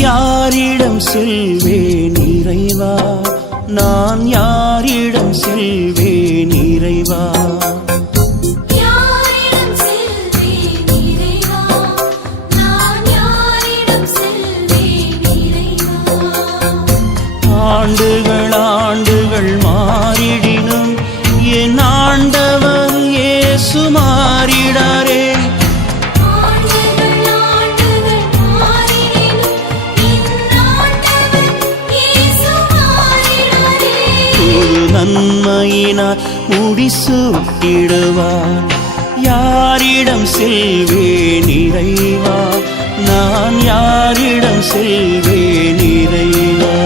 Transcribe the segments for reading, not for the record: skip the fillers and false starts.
யாரிடம் செல்வேன் இறைவா, நான் யாரிடம் செல்வேன் இறைவா? ஆண்டுகள் ஆண்டுகள் மாறிடினும் என் ஆண்டவர் இயேசு மாறிடாரே. ஒரு நன்மையினால் முடிசூட்டிடுவார். யாரிடம் செல்வேன் இறைவா, நான் யாரிடம் செல்வேன் இறைவா?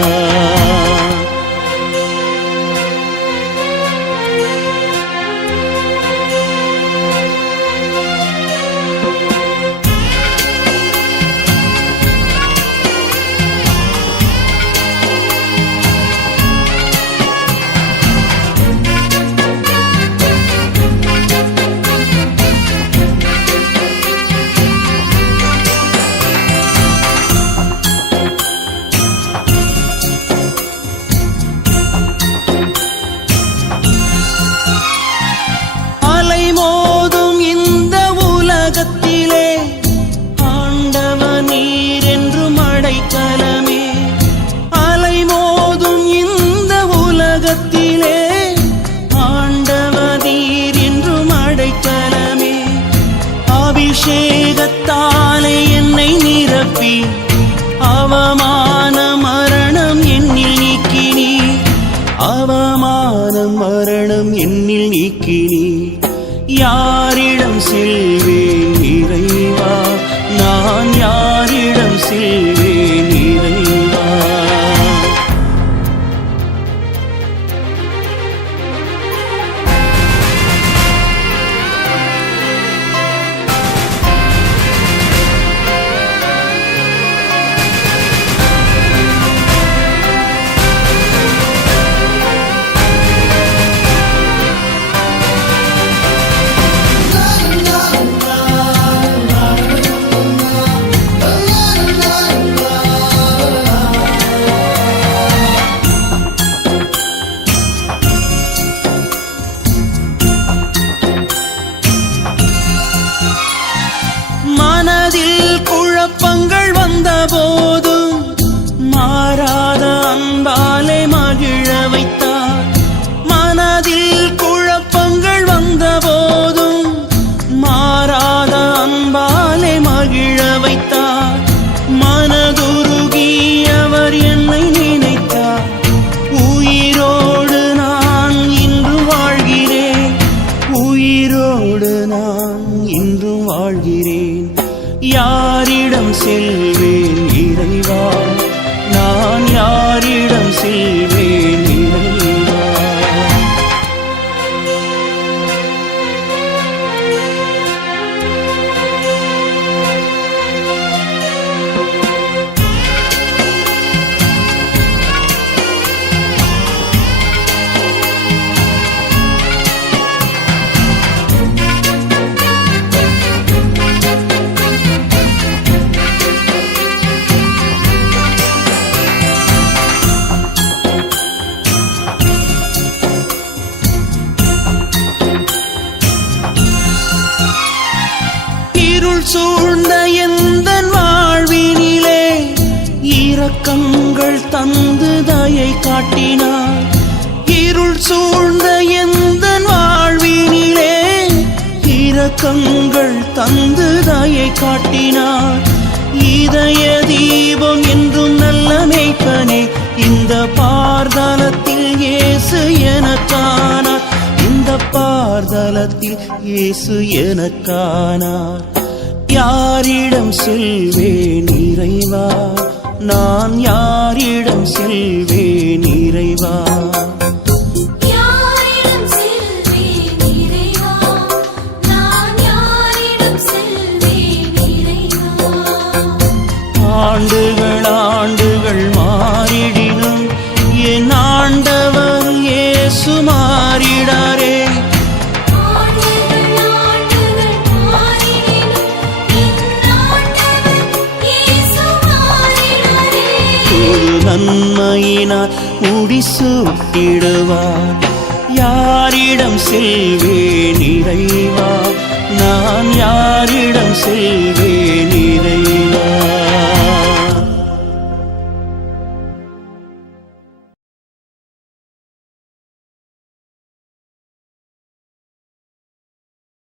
அலைமோதும் இந்த உலகத்திலே ஆண்டவர் நீர் என்றும் அடைக்கலமே. அலைமோதும் இந்த உலகத்திலே ஆண்டவர் நீர் என்றும் அடைக்கலமே. அபிஷேகத்தாலே என்னை நிரப்பி அவமான மரணம் என்னில் நீக்கினீர். அவமான மரணம் என்னில் நீக்கினீர். யாரிடம் செல்வேன் இறைவா, நான் யாரிடம் செல்வேன் இறைவா? மனதில் குழப்பங்கள் வந்த போதும் மாறாத அன்பாலே மகிழ வைத்தார். மனதில் குழப்பங்கள் வந்த போதும் மாறாத அன்பாலே மகிழ வைத்தார். மனதுருகி அவர் என்னை நினைத்தார். உயிரோடு நான் இன்று வாழ்கிறேன், உயிரோடு நான் இன்று வாழ்கிறேன். யாரிடம் செல்வேன் இறைவா, நான் யாரிடம் செல்வேன் இறைவா? இருள் சூழ்ந்த எந்தன் வாழ்வினிலே இரக்கங்கள் தந்து தயை காட்டினார். இருள் சூழ்ந்த எந்தன் வாழ்வினிலே இரக்கங்கள் தந்து தயை காட்டினார். இதய தீபம் என்றும் நல்ல மேய்ப்பனே, இந்த பார்தலத்தில் இயேசு எனக்கானார். இந்த பார்தலத்தில் இயேசு எனக்கானார். யாரிடம் செல்வேன் இறைவா, நான் யாரிடம் செல்வேன் இறைவா? ஆண்டுகள் ஆண்டுகள் மாறிடினும் என் ஆண்டவர் இயேசு மாறிடாரே. நன்மையினால் முடிசூட்டிடுவார். யாரிடம் செல்வேன் இறைவா, நான் யாரிடம் செல்வேன் இறைவா?